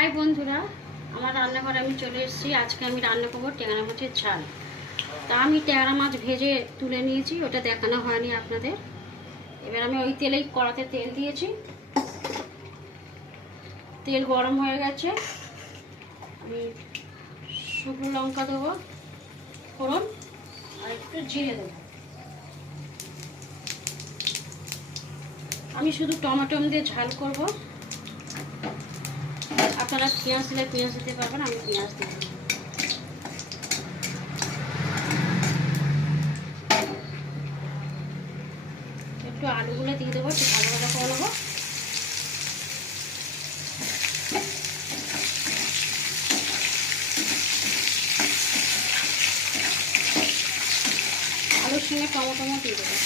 High বন্ধুরা, আমার রান্নাঘরে আমি চলে এসেছি। আজকে আমি রান্না করবো ট্যাংরা মাছের ঝাল। তা আমি ট্যাংরা মাছ ভেজে তুলে নিয়েছি, ওটা দেখানো হয়নি আপনাদের। এবার আমি ওই তেলেই কড়াতে তেল দিয়েছি, তেল গরম হয়ে গেছে। আমি শুকনো লঙ্কা দেবো ফোড়ন, আর একটু জিরে দেবো। আমি শুধু টমেটো দিয়ে ঝাল করব। আপনারা পেঁয়াজ দিলে পেঁয়াজ দিতে পারবেন, আমি পেঁয়াজ দেব। একটু আলুগুলো দিয়ে দেবো, একটু ভাজা ভাজা করে নেবো। আলুর সঙ্গে টমেটো দিয়ে দেবো।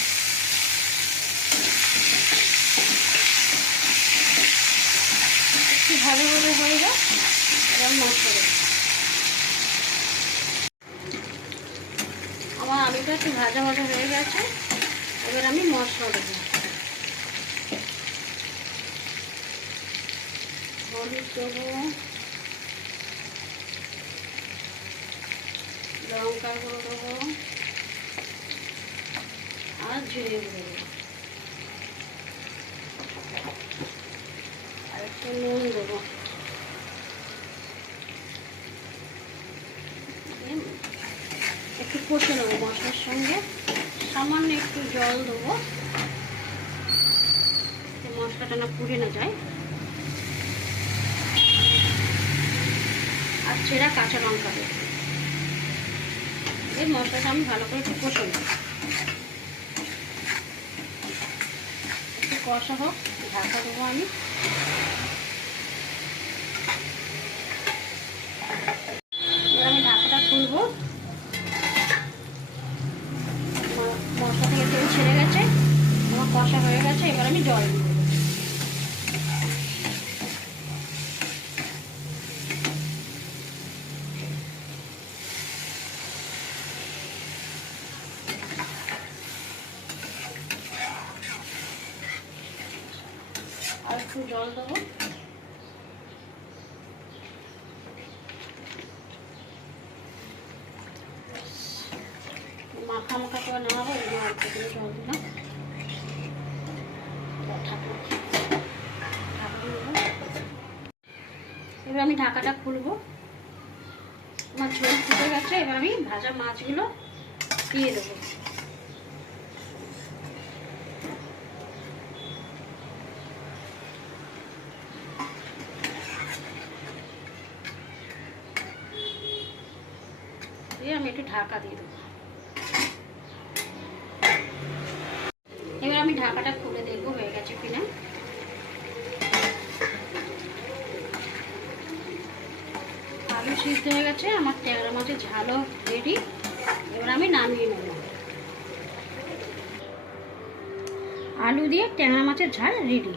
একটু ভালো ভালো হয়ে যায়, এবার মশলা দেবো। আমার আলুটা একটু ভাজা ভাজা হয়ে গেছে, এবার আমি মশলা দেবো। হলুদ দেবো, লঙ্কা গুঁড়ো দেবো, আর জিরে গুঁড়ো দেবো, আর একটু নুন দেবো। একটু কষে নেবো মশলার সঙ্গে, সামান্য একটু জল দেবো, মশলাটা না পুড়ে না যায়। আর ছেঁড়া কাঁচা লঙ্কা দেবো। এই মশলাটা আমি ভালো করে একটু কষে নেব। একটু কষা হোক, ঢাকা দেবো আমি। এবার আমি ঢাকাটা খুলবো। মশলা থেকে তেল ছেড়ে গেছে, আমার কষা হয়ে গেছে। এবার আমি জল দিব। আর একটু জল দেবো। মাখা মাখা করে নামাবো, এগুলো অল্প করে জল দিলাম। এবার আমি ঢাকাটা খুলবো। আমার ঝোল ফুটে গেছে, এবার আমি ভাজা মাছগুলো দিয়ে দেবো। দিয়ে আমি একটু ঢাকা দিয়ে দেবো। এবার আমি ঢাকাটা খুলে দেখবো হয়ে গেছে কিনা। আলু সিদ্ধ হয়ে গেছে, আমার ট্যাংরা মাছের ঝালও রেডি। এবার আমি নামিয়ে নেব। আলু দিয়ে ট্যাংরা মাছের ঝাল রেডি।